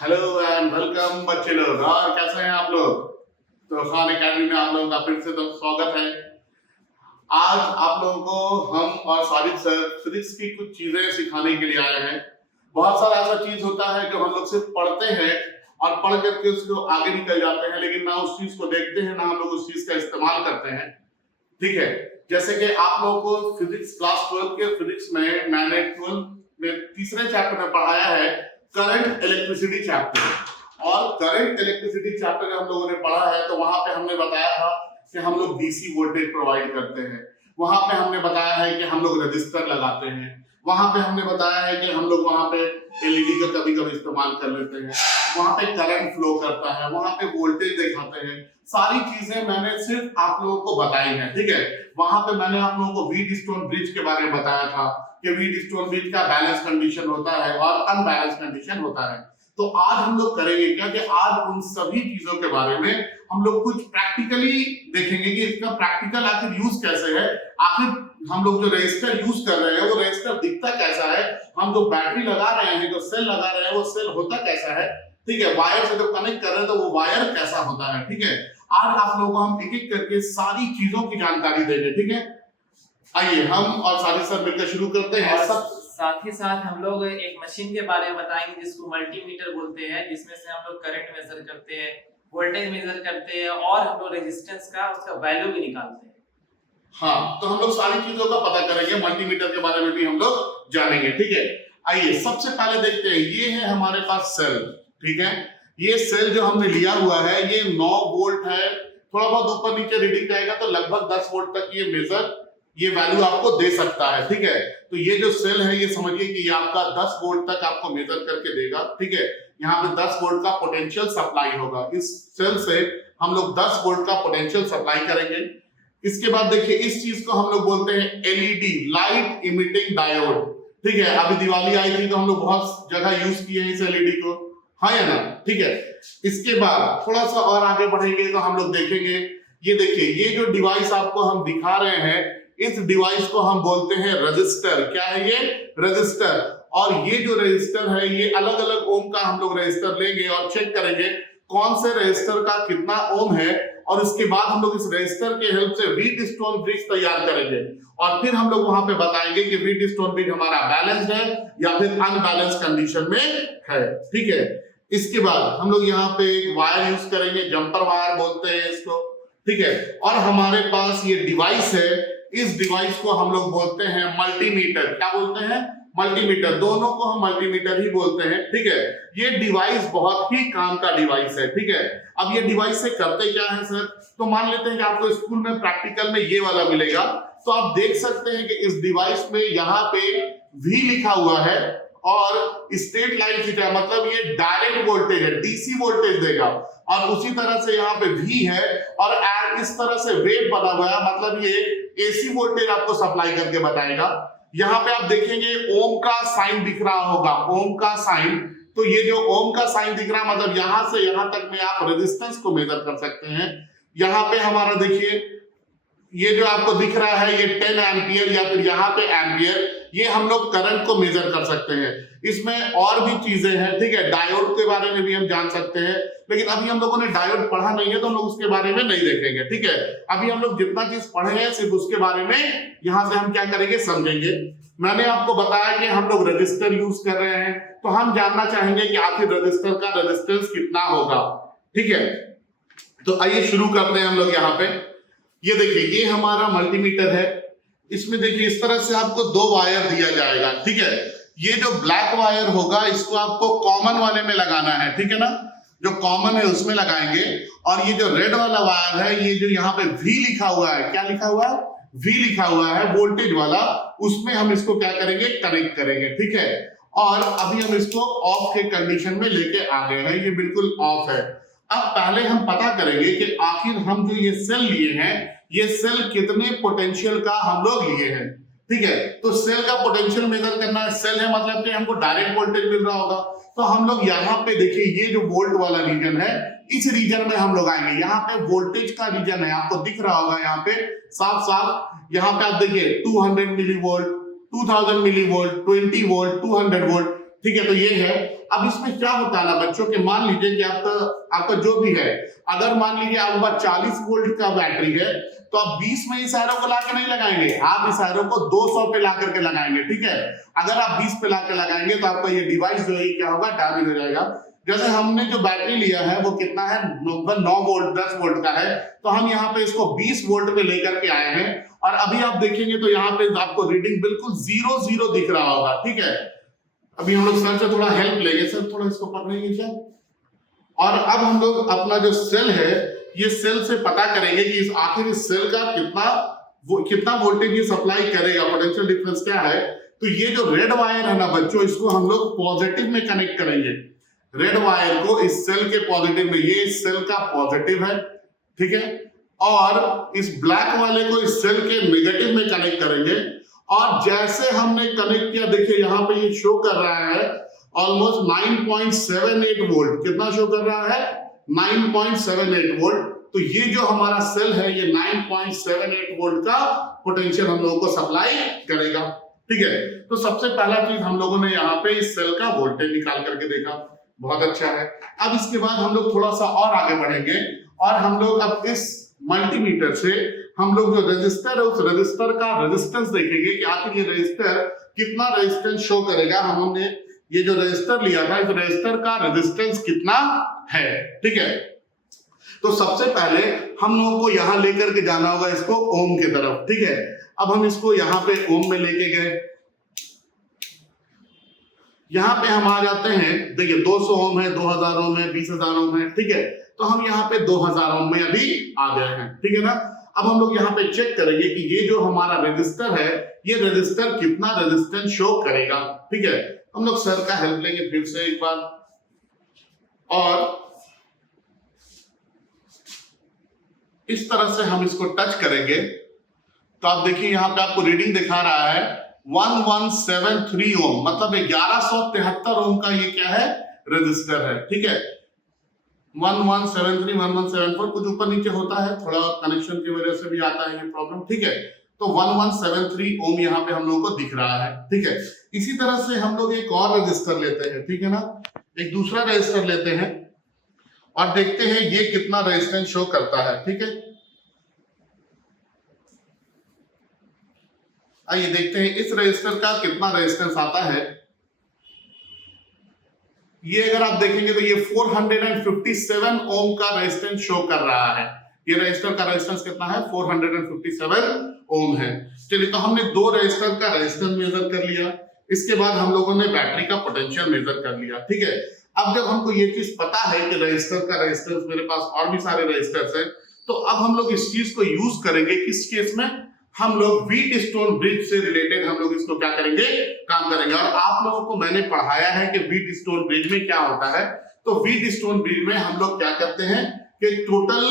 Hello and welcome बच्चे लोग। और कैसे हैं आप लोग? तो खान एकेडमी में आप लोगों का फिर से तो स्वागत है। आज आप लोगों को हम और साजिद सर फिजिक्स की कुछ चीजें सिखाने के लिए आए हैं। बहुत सारा ऐसा चीज होता है जो हम लोग सिर्फ पढ़ते हैं और पढ़ करके उसको आगे निकल जाते हैं, लेकिन ना उस चीज को देखते हैं ना हम लोग उस चीज का इस्तेमाल करते हैं। ठीक है, जैसे कि आप लोगों को फिजिक्स क्लास 12 के फिजिक्स में मैंने 12 में तीसरे चैप्टर में पढ़ाया है करंट इलेक्ट्रिसिटी चैप्टर। और करंट इलेक्ट्रिसिटी चैप्टर हम लोगों ने पढ़ा है तो वहां पे हमने बताया था कि हम लोग डीसी वोल्टेज प्रोवाइड करते हैं। वहां पे हमने बताया है कि हम लोग रजिस्टर लगाते हैं। वहां पे हमने बताया है कि हम लोग वहां पे एलईडी का कभी कभी इस्तेमाल कर लेते हैं। वहां पे करंट फ्लो करता है, वहां पे वोल्टेज दिखाते हैं। सारी चीजें मैंने सिर्फ आप लोगों को बताई हैं। ठीक है, वहां पे मैंने आप लोगों को व्हीटस्टोन ब्रिज के बारे में बताया था कि व्हीटस्टोन ब्रिज का बैलेंस कंडीशन होता है और अनबैलेंस कंडीशन होता है। तो आज हम लोग करेंगे क्या कि आज उन सभी चीजों के बारे में हम लोग कुछ प्रैक्टिकली देखेंगे कि इसका प्रैक्टिकल आखिर यूज कैसे है। आखिर हम लोग जो रजिस्टर यूज कर रहे हैं वो रजिस्टर दिखता कैसा है, हम जो बैटरी लगा रहे हैं, जो सेल लगा रहे हैं वो सेल होता कैसा है। ठीक है, वायर से जब कनेक्ट कर रहे हैं तो वो वायर कैसा होता है। ठीक है, आज आप लोगों को हम एक एक करके सारी चीजों की जानकारी देंगे। ठीक है, आइए हम और साजिद सर मिलकर शुरू करते हैं। साथ ही साथ हम लोग एक मशीन के बारे में बताएंगे जिसको मल्टीमीटर बोलते हैं, जिसमें से हम लोग करंट मेजर करते हैं, वोल्टेज मेजर करते हैं और हम लोग रेजिस्टेंस का उसका वैल्यू भी निकालते हैं। हाँ, तो हम लोग सारी चीजों का पता करेंगे, मल्टीमीटर के बारे में भी हम लोग जानेंगे। ठीक है, आइए सबसे पहले देखते हैं। ये है हमारे पास सेल। ठीक है, ये सेल जो हमने लिया हुआ है ये 9 वोल्ट है। थोड़ा बहुत ऊपर नीचे रीडिंग जाएगा तो लगभग 10 वोल्ट तक ये वैल्यू आपको दे सकता है। ठीक है, तो ये जो सेल है ये समझिए कि ये आपका 10 वोल्ट तक आपको मेजर करके देगा। ठीक है, यहाँ पे 10 वोल्ट का पोटेंशियल सप्लाई होगा। इस सेल से हम लोग 10 वोल्ट का पोटेंशियल सप्लाई करेंगे। इसके बाद देखिए इस चीज को हम लोग बोलते हैं एलईडी, लाइट इमिटिंग डायोड। ठीक है, अभी दिवाली आई थी तो हम लोग बहुत जगह यूज किए हैं इस एलईडी को, हाँ या ना। ठीक है, इसके बाद थोड़ा सा और आगे बढ़ेंगे तो हम लोग देखेंगे, ये देखिए ये जो डिवाइस आपको हम दिखा रहे हैं इस डिवाइस को हम बोलते हैं रजिस्टर। क्या है ये? रजिस्टर। और ये जो रजिस्टर है ये अलग अलग ओम का हम लोग रजिस्टर लेंगे और चेक करेंगे कौन से रजिस्टर का कितना ओम है, और उसके बाद हम लोग इस रजिस्टर के हेल्प से व्हीटस्टोन ब्रिज तैयार करेंगे। और फिर हम लोग वहां पे बताएंगे कि व्हीटस्टोन ब्रिज हमारा बैलेंस्ड है या फिर अनबैलेंस कंडीशन में है। ठीक है, इसके बाद हम लोग यहाँ पे एक वायर यूज करेंगे, जंपर वायर बोलते हैं इसको। ठीक है, और हमारे पास ये डिवाइस है, इस डिवाइस को हम लोग बोलते हैं मल्टीमीटर। क्या बोलते हैं? मल्टीमीटर। दोनों को हम मल्टीमीटर ही बोलते हैं। ठीक है, ये डिवाइस बहुत ही काम का डिवाइस है। ठीक है, अब ये डिवाइस से करते क्या है सर? तो मान लेते हैं कि आपको स्कूल में प्रैक्टिकल में ये वाला मिलेगा, तो आप देख सकते हैं कि इस डिवाइस में यहाँ पे V लिखा हुआ है और स्ट्रेट लाइन खींचा है, मतलब ये डायरेक्ट वोल्टेज है, डीसी वोल्टेज देगा। और उसी तरह से यहाँ पे V है और इस तरह से वेव बना हुआ है, मतलब ये एसी वोल्टेज आपको सप्लाई करके बताएगा। यहाँ पे आप देखेंगे ओम का साइन दिख रहा होगा, ओम का साइन। तो ये जो ओम का साइन दिख रहा है मतलब यहां से यहां तक में आप रेजिस्टेंस को मेजर कर सकते हैं। यहाँ पे हमारा देखिए ये जो आपको दिख रहा है ये 10 एम्पियर या फिर यहाँ पे एम्पियर, ये हम लोग करंट को मेजर कर सकते हैं। इसमें और भी चीजें हैं। ठीक है, डायोड के बारे में भी हम जान सकते हैं, लेकिन अभी हम लोगों ने डायोड पढ़ा नहीं है तो हम लोग उसके बारे में नहीं देखेंगे। ठीक है, अभी हम लोग जितना चीज पढ़े हैं सिर्फ उसके बारे में यहाँ से हम क्या करेंगे समझेंगे। मैंने आपको बताया कि हम लोग रजिस्टर यूज कर रहे हैं, तो हम जानना चाहेंगे कि आखिर रजिस्टर का रेजिस्टेंस कितना होगा। ठीक है, तो आइए शुरू करते हैं हम लोग। यहाँ पे ये देखिए ये हमारा मल्टीमीटर है। इसमें देखिए इस तरह से आपको 2 वायर दिया जाएगा। ठीक है, ये जो ब्लैक वायर होगा इसको आपको कॉमन वाले में लगाना है। ठीक है ना, जो कॉमन है उसमें लगाएंगे। और ये जो रेड वाला वायर है, ये जो यहाँ पे V लिखा हुआ है, क्या लिखा हुआ है? V लिखा हुआ है, वोल्टेज वाला, उसमें हम इसको क्या करेंगे कनेक्ट करेंगे। ठीक है, और अभी हम इसको ऑफ के कंडीशन में लेके आ गए हैं, ये बिल्कुल ऑफ है। अब पहले हम पता करेंगे कि आखिर हम जो ये सेल लिए हैं ये सेल कितने पोटेंशियल का हम लोग लिए हैं। ठीक है, तो सेल का पोटेंशियल मेजर करना है। सेल है मतलब कि हमको डायरेक्ट वोल्टेज मिल रहा होगा, तो हम लोग यहाँ पे देखिए ये जो वोल्ट वाला रीजन है इस रीजन में हम लोग आएंगे। यहाँ पे वोल्टेज का रीजन है, आपको दिख रहा होगा यहाँ पे साफ साफ। यहाँ पे आप देखिए 200 milli volt, 2000 milli volt, 20 volt, 200 volt, ठीक है, तो ये है। अब इसमें क्या होता है ना बच्चों के, मान लीजिए कि आपका जो भी है, अगर मान लीजिए आपके पास 40 वोल्ट का बैटरी है, तो आप 20 में इस एरो को लाके नहीं लगाएंगे, आप इस एरो को 200 पे ला करके लगाएंगे, ठीक है। अगर आप 20 पे लाके लगाएंगे तो आपका ये डिवाइस जो है क्या होगा, डैमेज हो जाएगा। जैसे हमने जो बैटरी लिया है वो कितना है, 9 वोल्ट 10 वोल्ट का है, तो हम यहाँ पे इसको 20 वोल्ट पे लेकर के आए हैं, और अभी आप देखेंगे तो यहाँ पे आपको रीडिंग बिल्कुल 0 दिख रहा होगा, ठीक है। अभी हम लोग सर से थोड़ा हेल्प लेंगे, सर थोड़ा इसको पकड़ेंगे क्या, और अब हम लोग अपना जो सेल है, ये सेल से पता करेंगे कि इस आखिर इस सेल का कितना वोल्टेज ये सप्लाई करेगा, पोटेंशियल डिफरेंस क्या है। तो ये जो रेड वायर है ना बच्चों, इसको हम लोग पॉजिटिव में कनेक्ट करेंगे, रेड वायर को इस सेल के पॉजिटिव में, ये इस सेल का पॉजिटिव है, ठीक है, और इस ब्लैक वाले को इस सेल के नेगेटिव में कनेक्ट करेंगे। और जैसे हमने कनेक्ट किया, देखिए यहाँ पे ये शो कर रहा है ऑलमोस्ट 9.78 वोल्ट, कितना शो कर रहा है, 9.78 वोल्ट। तो ये जो हमारा सेल है, ये 9.78 वोल्ट का पोटेंशियल हम लोगों को सप्लाई करेगा, ठीक है। तो सबसे पहला चीज हम लोगों ने यहाँ पे इस सेल का वोल्टेज निकाल करके देखा, बहुत अच्छा है। अब इसके बाद हम लोग थोड़ा सा और आगे बढ़ेंगे, और हम लोग अब इस मल्टीमीटर से हम लोग जो रेजिस्टर है, उस रेजिस्टर का रेजिस्टेंस देखेंगे कि आखिर ये रेजिस्टर कितना रेजिस्टेंस शो करेगा। हमने ये जो रेजिस्टर लिया था, इस रेजिस्टर का रेजिस्टेंस कितना है, ठीक है। तो सबसे पहले हम लोगों को यहां लेकर के जाना होगा इसको ओम की तरफ, ठीक है। अब हम इसको यहाँ पे ओम में लेके गए, यहाँ पे हम आ जाते हैं, देखिए 200 ओम है, 2000 ओम है, 20,000 ओम है, ठीक है। तो हम यहाँ पे 2000 ओम में अभी आ गए हैं, ठीक है ना। अब हम लोग यहाँ पे चेक करेंगे कि ये जो हमारा रेजिस्टर है, ये रेजिस्टर कितना रेजिस्टेंस शो करेगा, ठीक है। हम लोग सर का हेल्प लेंगे फिर से एक बार, और इस तरह से हम इसको टच करेंगे, तो आप देखिए यहाँ पे आपको रीडिंग दिखा रहा है 1173 ओम, मतलब 1173 ओम का ये क्या है, रेजिस्टर है, ठीक है। 1173 1174 कुछ ऊपर नीचे होता है, थोड़ा कनेक्शन की वजह से भी आता है ये प्रॉब्लम, ठीक है। तो 1173 ओम यहाँ पे हम लोगों को दिख रहा है, ठीक है। इसी तरह से हम लोग एक और रेजिस्टर लेते हैं, ठीक है ना, एक दूसरा रेजिस्टर लेते हैं और देखते हैं ये कितना रेजिस्टेंस शो करता है, ठीक है। आइए देखते हैं इस रेजिस्टर का कितना रेजिस्टेंस आता है। ये अगर आप देखेंगे तो ये 457 ओम का रेजिस्टेंस शो कर रहा है। ये रेजिस्टर का रेजिस्टेंस कितना है, 457 ओम है। चलिए, तो हमने दो रेजिस्टर का रेजिस्टेंस मेजर कर लिया, इसके बाद हम लोगों ने बैटरी का पोटेंशियल मेजर कर लिया, ठीक है। अब जब हमको ये चीज पता है कि रेजिस्टर का रेजिस्टेंस, मेरे पास और भी सारे रेजिस्टर्स हैं, तो अब हम लोग इस चीज को यूज करेंगे किस केस में, हम लोग व्हीटस्टोन ब्रिज से रिलेटेड हम लोग इसको क्या करेंगे, काम करेंगे। और आप लोगों को मैंने पढ़ाया है कि व्हीटस्टोन ब्रिज में क्या होता है। तो व्हीटस्टोन ब्रिज में हम लोग क्या करते हैं कि टोटल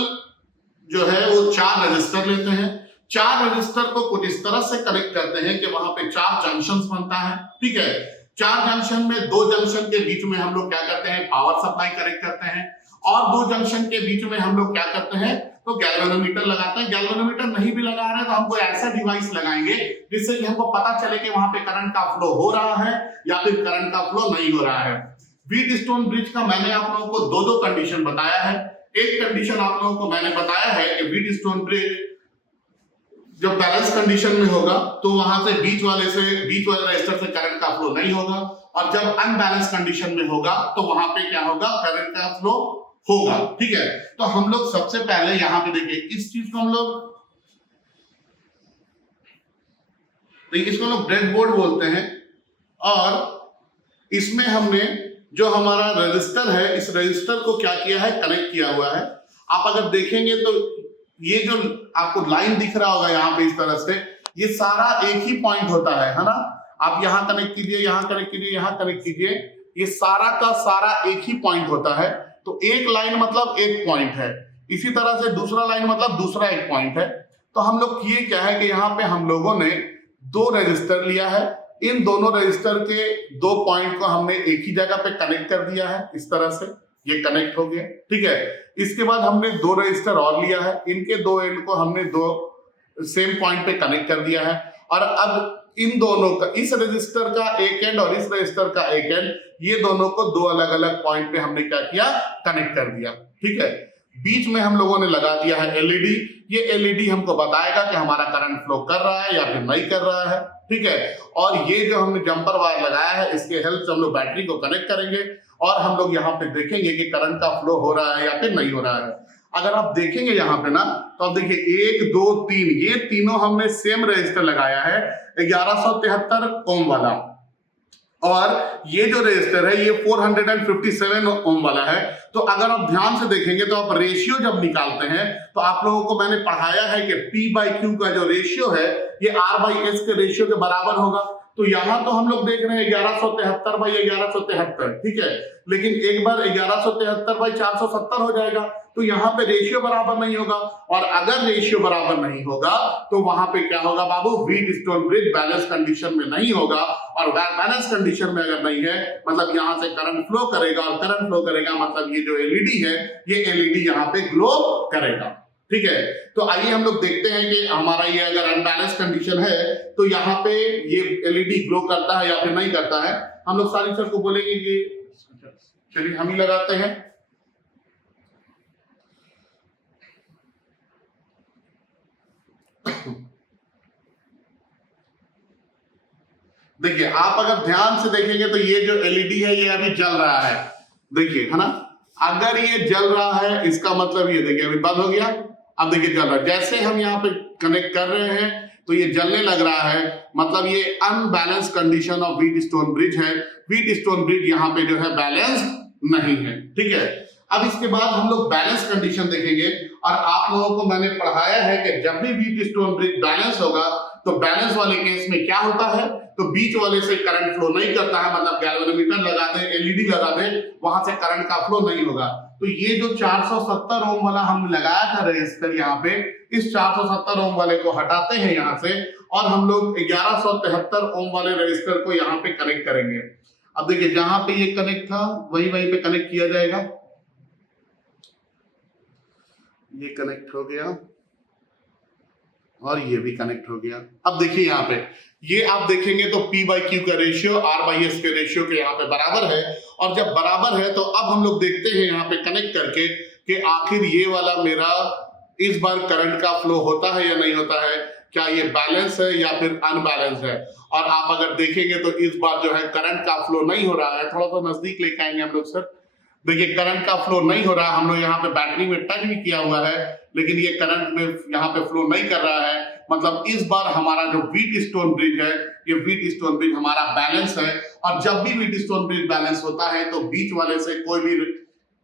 जो है वो 4 रजिस्टर लेते हैं। 4 रजिस्टर को कुछ इस तरह से कनेक्ट करते हैं कि वहां पे 4 जंक्शंस बनता है, ठीक है। 4 जंक्शन में 2 जंक्शन के बीच में हम लोग क्या करते हैं, पावर सप्लाई कनेक्ट करते हैं, और 2 जंक्शन के बीच में हम लोग क्या करते हैं, तो गैल्वेनोमीटर लगाते हैं। गैल्वेनोमीटर नहीं भी लगा रहे हैं तो हमको ऐसा डिवाइस लगाएंगे जिससे कि हमको पता चले कि वहां पे करंट का फ्लो हो रहा है या फिर करंट का फ्लो नहीं हो रहा है। व्हीटस्टोन ब्रिज का मैंने आप लोगों को 2 कंडीशन बताया है। एक कंडीशन आप लोगों को मैंने बताया है कि व्हीटस्टोन ब्रिज जब बैलेंस कंडीशन में होगा तो वहां से बीच वाले रेजिस्टर से करंट का फ्लो नहीं होगा, और जब अनबैलेंस कंडीशन में होगा तो वहां पे क्या होगा, करंट का फ्लो होगा, ठीक है। तो हम लोग सबसे पहले यहां पे देखिए, इस चीज को हम लोग देखिए, इसको लोग ब्रेडबोर्ड बोलते हैं, और इसमें हमने जो हमारा रजिस्टर है, इस रजिस्टर को क्या किया है, कनेक्ट किया हुआ है। आप अगर देखेंगे तो ये जो आपको लाइन दिख रहा होगा यहाँ पे इस तरह से, ये सारा एक ही पॉइंट होता है ना। आप यहाँ कनेक्ट कीजिए, यहाँ कनेक्ट कीजिए, यहाँ कनेक्ट कीजिए, ये सारा का सारा एक ही पॉइंट होता है। तो एक लाइन मतलब एक पॉइंट है, इसी तरह से दूसरा लाइन मतलब दूसरा एक पॉइंट है। तो हम लोग किए क्या है कि यहाँ पे हम लोगों ने 2 रजिस्टर लिया है, इन दोनों रजिस्टर के 2 पॉइंट को हमने एक ही जगह पे कनेक्ट कर दिया है, इस तरह से ये कनेक्ट हो गया, ठीक है। इसके बाद हमने 2 रजिस्टर और लिया है, इनके 2 एंड को हमने 2 सेम पॉइंट पे कनेक्ट कर दिया है, और अब इन दोनों का, इस रजिस्टर का एक एंड और इस रजिस्टर का एक एंड, ये दोनों को दो अलग अलग पॉइंट पे हमने क्या किया, कनेक्ट कर दिया। ठीक है, बीच में हम लोगों ने लगा दिया है एलईडी। ये एलईडी हमको बताएगा कि हमारा करंट फ्लो कर रहा है या फिर नहीं कर रहा है। ठीक है, और ये जो हमने जंपर वायर लगाया है, इसके हेल्प से हम लोग बैटरी को कनेक्ट करेंगे और हम लोग यहाँ पे देखेंगे कि करंट का फ्लो हो रहा है या फिर नहीं हो रहा है। अगर आप देखेंगे यहाँ पे ना, तो आप देखिए 1 2 3, ये तीनों हमने सेम रजिस्टर लगाया है 1173 ओम वाला, और ये जो रजिस्टर है ये 457 ओम वाला है। तो अगर आप ध्यान से देखेंगे तो आप रेशियो जब निकालते हैं तो आप लोगों को मैंने पढ़ाया है कि P/Q का जो रेशियो है ये R/S के रेशियो के बराबर होगा। तो यहाँ तो हम लोग देख रहे हैं 1173/1173, ठीक है, लेकिन एक बार 1173/470 हो जाएगा, तो यहाँ पे रेशियो बराबर नहीं होगा। और अगर रेशियो बराबर नहीं होगा तो वहां पे क्या होगा बाबू, व्हीटस्टोन ब्रिज बैलेंस कंडीशन में नहीं होगा, और बैलेंस कंडीशन में अगर नहीं है मतलब यहाँ से करंट फ्लो करेगा, और करंट फ्लो करेगा मतलब ये जो एलईडी है ये एलईडी यहाँ पे ग्लो करेगा। ठीक है, तो आइए हम लोग देखते हैं कि हमारा ये अगर अनबैलेंस कंडीशन है तो यहाँ पे ये एलईडी ग्लो करता है या फिर नहीं करता है। हम लोग सारी सर को बोलेंगे कि चलिए हम ही लगाते हैं। देखिए, आप अगर ध्यान से देखेंगे तो ये जो एलईडी है ये अभी जल रहा है, देखिए, है ना। अगर ये जल रहा है इसका मतलब ये देखिए अभी बंद हो गया, अब देखिए जल रहा है। जैसे हम यहाँ पे कनेक्ट कर रहे हैं तो ये जलने लग रहा है, मतलब ये unbalance condition of Wheatstone bridge है। व्हीटस्टोन ब्रिज यहाँ पे जो है बैलेंस नहीं है। ठीक है, अब इसके बाद हम लोग बैलेंस कंडीशन देखेंगे, और आप लोगों को मैंने पढ़ाया है कि जब भी व्हीटस्टोन ब्रिज बैलेंस होगा तो बैलेंस वाले केस में क्या होता है, तो बीच वाले से करंट फ्लो नहीं करता है, मतलब गैल्वेनोमीटर लगा दे, एलईडी लगा दे, वहां से करंट का फ्लो नहीं होगा। तो ये जो 470 ओम वाला हम लगाया था रजिस्टर यहाँ पे, इस 470 ओम वाले को हटाते हैं यहाँ से, और हम लोग 1173 ओम वाले रजिस्टर को यहाँ पे कनेक्ट करेंगे। अब देखिए जहां पे ये कनेक्ट था वहीं पे कनेक्ट किया जाएगा। ये कनेक्ट हो गया और ये भी कनेक्ट हो गया। अब देखिए यहाँ पे ये आप देखेंगे तो P/Q का रेशियो R/S के रेशियो के यहाँ पे बराबर है, और जब बराबर है तो अब हम लोग देखते हैं यहाँ पे कनेक्ट करके कि आखिर ये वाला मेरा इस बार करंट का फ्लो होता है या नहीं होता है, क्या ये बैलेंस है या फिर अनबैलेंस है। और आप अगर देखेंगे तो इस बार जो है करंट का फ्लो नहीं हो रहा है। थोड़ा सा नजदीक लेके आएंगे हम लोग सर। देखिए करंट का फ्लो नहीं हो रहा है, हम लोग यहाँ पे बैटरी में टच भी किया हुआ है लेकिन ये करंट में यहाँ पे फ्लो नहीं कर रहा है। मतलब इस बार हमारा जो व्हीटस्टोन ब्रिज है, ये व्हीटस्टोन ब्रिज हमारा बैलेंस है, और जब भी व्हीटस्टोन ब्रिज बैलेंस होता है तो बीच वाले से कोई भी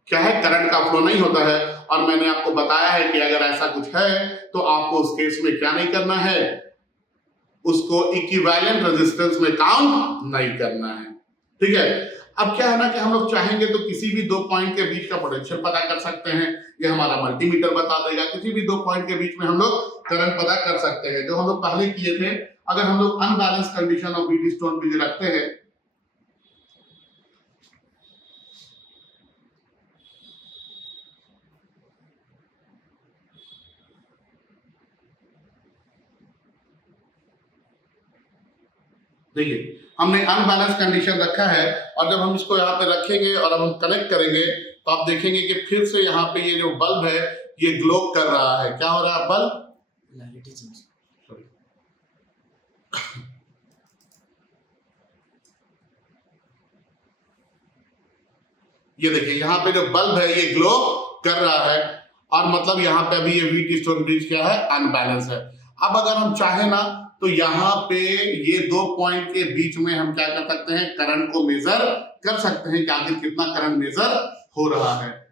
क्या है, करंट का फ्लो नहीं होता है। और मैंने आपको बताया है कि अगर ऐसा कुछ है तो आपको उस केस में क्या नहीं करना है, उसको इक्विवेलेंट रेजिस्टेंस में काउंट नहीं करना है। ठीक है, अब क्या है ना कि हम लोग चाहेंगे तो किसी भी दो पॉइंट के बीच का पोटेंशियल पता कर सकते हैं, ये हमारा मल्टीमीटर बता देगा। किसी भी दो पॉइंट के बीच में हम लोग करंट पता कर सकते हैं, जो हम लोग पहले किए थे। अगर हम लोग unbalance condition of Wheatstone bridge रखते हैं, देखिए हमने अनबैलेंस कंडीशन रखा है, और जब हम इसको यहाँ पे रखेंगे और अब हम कनेक्ट करेंगे तो आप देखेंगे कि फिर से यहाँ पे ये जो बल्ब है ये ग्लो कर रहा है। क्या हो रहा है, बल्ब ये देखिए यहाँ पे जो बल्ब है ये ग्लो कर रहा है, और मतलब यहाँ पे अभी ये व्हीटस्टोन ब्रिज क्या है, अनबैलेंस है। अब अगर हम चाहे ना तो यहाँ पे ये दो पॉइंट के बीच में हम क्या कर सकते हैं, करंट को मेजर कर सकते हैं कि आखिर कितना करंट मेजर हो रहा है।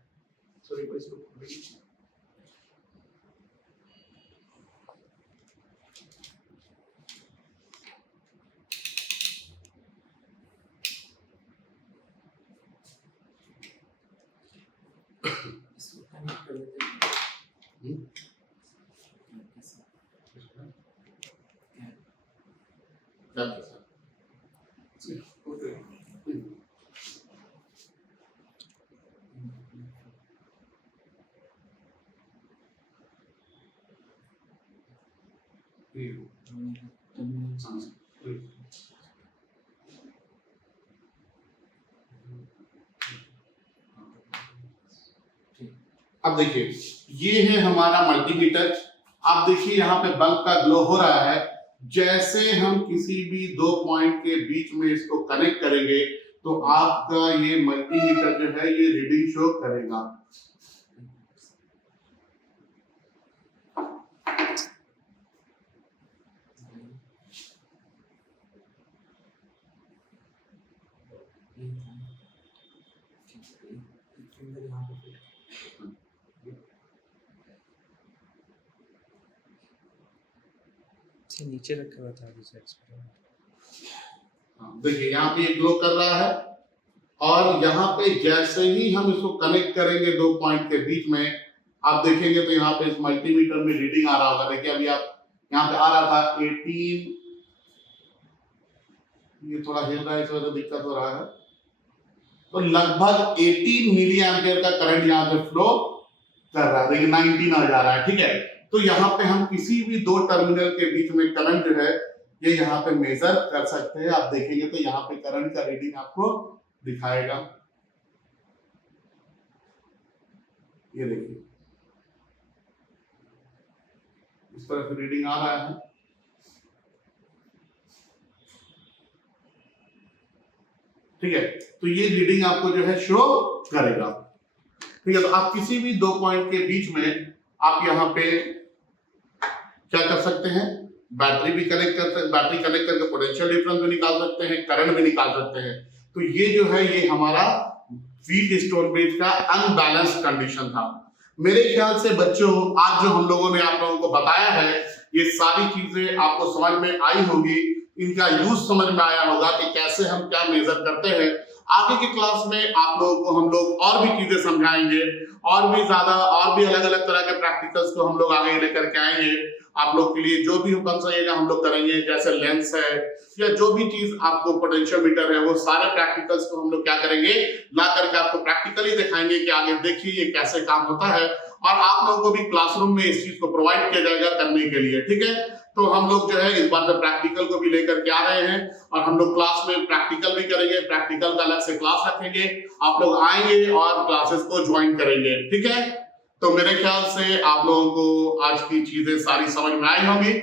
अब देखिए ये है हमारा मल्टीमीटर। आप देखिए यहाँ पे बल्ब का ग्लो हो रहा है। जैसे हम किसी भी दो पॉइंट के बीच में इसको कनेक्ट करेंगे तो आपका ये मल्टीमीटर जो है ये रीडिंग शो करेगा। नीचे रखा हुआ था देखिए यहाँ पे ये ग्लो कर रहा है और यहाँ पे जैसे ही हम इसको कनेक्ट करेंगे दो पॉइंट के बीच में, आप देखेंगे तो यहाँ पे इस मल्टीमीटर में रीडिंग आ रहा होगा। देखिए अभी आप यहाँ पे आ रहा था 18, ये थोड़ा हिल रहा है, इस वजह से दिक्कत हो रहा है। तो लगभग 18 मिली एम्पियर का करंट यहाँ पे फ्लो कर रहा है। देखिए 19 आ जा रहा है, ठीक है। तो यहाँ पे हम किसी भी दो टर्मिनल के बीच में करंट जो है ये यहाँ पे मेजर कर सकते हैं। आप देखेंगे तो यहाँ पे करंट का रीडिंग आपको दिखाएगा। ये देखिए इस तरह से रीडिंग आ रहा है। ठीक है, तो ये रीडिंग आपको जो है शो करेगा। ठीक है, तो आप किसी भी दो पॉइंट के बीच में आप यहाँ पे क्या कर सकते हैं, बैटरी भी कनेक्ट कर सकते हैं। बैटरी कनेक्ट करके पोटेंशियल डिफरेंस भी निकाल सकते हैं, करंट भी निकाल सकते हैं। तो ये जो है ये हमारा व्हीटस्टोन ब्रिज का अनबैलेंस्ड कंडीशन था। मेरे ख्याल से बच्चों आज जो हम लोगों ने आप लोगों को बताया है ये सारी चीजें आपको समझ में आई होगी, इनका यूज समझ में आया होगा कि कैसे हम क्या मेजर करते हैं। आगे की क्लास में आप लोगों को हम लोग और भी चीजें समझाएंगे, और भी ज्यादा और भी अलग अलग तरह के प्रैक्टिकल्स को हम लोग आगे लेकर के आएंगे। आप लोग के लिए जो भी बन सकेगा हम लोग करेंगे, जैसे लेंस है या जो भी चीज आपको पोटेंशियल मीटर है, वो सारे प्रैक्टिकल्स को हम लोग क्या करेंगे, ला करके आपको प्रैक्टिकली दिखाएंगे कि आगे देखिए ये कैसे काम होता है। और आप लोगों को भी क्लासरूम में इस चीज को प्रोवाइड किया जाएगा करने के लिए। ठीक है, तो हम लोग जो है इस बार से प्रैक्टिकल को भी लेकर के आ रहे हैं और हम लोग क्लास में प्रैक्टिकल भी करेंगे। प्रैक्टिकल का अलग से क्लास रखेंगे, आप लोग आएंगे और क्लासेस को ज्वाइन करेंगे। ठीक है, तो मेरे ख्याल से आप लोगों को आज की चीजें सारी समझ में आई होंगी।